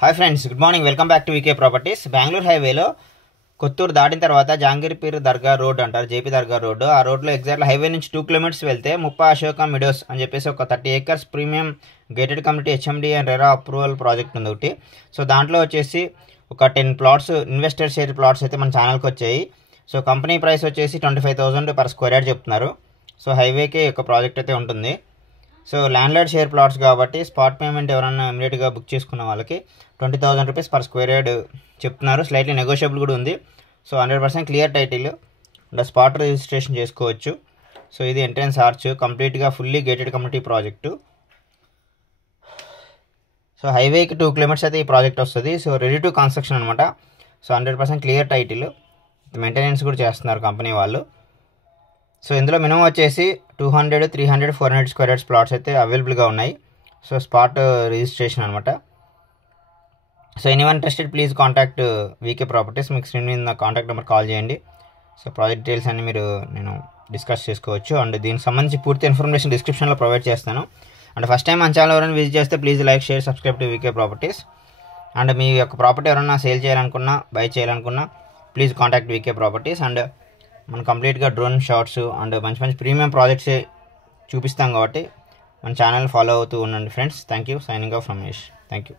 Hi friends, good morning. Welcome back to VK properties. Bengaluru హైవేలో కొత్తూరు దాటిన తర్వాత జాంగీర్పీర్ దర్గా రోడ్ అంటారు, జేపీ దర్గా రోడ్డు. ఆ రోడ్లో ఎగ్జాక్ట్లీ హైవే నుంచి 2 కిలోమీటర్స్ వెళ్తే ముప్పా అశోక మిడోస్ అని చెప్పేసి ఒక 30 acres premium gated community HMD and RERA approval project ఉంది ఒకటి. సో దాంట్లో వచ్చేసి ఒక 10 ప్లాట్స్ ఇన్వెస్టర్ షేర్ ప్లాట్స్ అయితే మన ఛానల్కి వచ్చాయి. సో కంపెనీ ప్రైస్ వచ్చేసి 25,000 per square yard చెప్తున్నారు. సో హైవేకి ఒక ప్రాజెక్ట్ అయితే ఉంటుంది. సో ల్యాండ్లార్డ్ షేర్ ప్లాట్స్ కాబట్టి స్పాట్ పేమెంట్ ఎవరైనా ఇమీడియట్గా బుక్ చేసుకున్న వాళ్ళకి 20,000 rupees per square yard చెప్తున్నారు. స్లైట్లీ నెగోషియబుల్ కూడా ఉంది. So 100% clear title and spot registration చేసుకోవచ్చు. సో ఇది ఎంట్రన్స్ ఆర్చ్, కంప్లీట్గా fully gated community project. So హైవేకి 2 kilometers అయితే ఈ ప్రాజెక్ట్ వస్తుంది. సో రెడీ టు కన్స్ట్రక్షన్ అనమాట. సో 100% క్లియర్ టైటిల్, మెయింటెనెన్స్ కూడా చేస్తున్నారు కంపెనీ వాళ్ళు. సో ఇందులో మినిమం వచ్చేసి 200, 300, 400 square yards ప్లాట్స్ అయితే అవైలబుల్గా ఉన్నాయి. సో స్పాట్ రిజిస్ట్రేషన్ అనమాట. So anyone interested please contact VK properties. మీకు స్క్రీన్ మీద కాంటాక్ట్ నెంబర్ కాల్ చేయండి. సో ప్రాజెక్ట్ డీటెయిల్స్ అన్ని మీరు డిస్కస్ చేసుకోవచ్చు. అండ్ దీనికి సంబంధించి పూర్తి ఇన్ఫర్మేషన్ డిస్క్రిప్షన్లో ప్రొవైడ్ చేస్తాను. అండ్ ఫస్ట్ టైం మన ఛానల్ ఎవరైనా విజిట్ చేస్తే please like, share, subscribe to VK properties. And మీ యొక్క ప్రాపర్టీ ఎవరైనా సేల్ చేయాలనుకున్నా, బై చేయాలనుకున్నా please contact VK properties. And మనం కంప్లీట్గా డ్రోన్ షాట్స్ అండ్ మంచి మంచి ప్రీమియం ప్రాజెక్ట్సే చూపిస్తాం కాబట్టి మన ఛానల్ ఫాలో అవుతూ ఉండండి friends. Thank you. Signing off Ramesh. Thank you.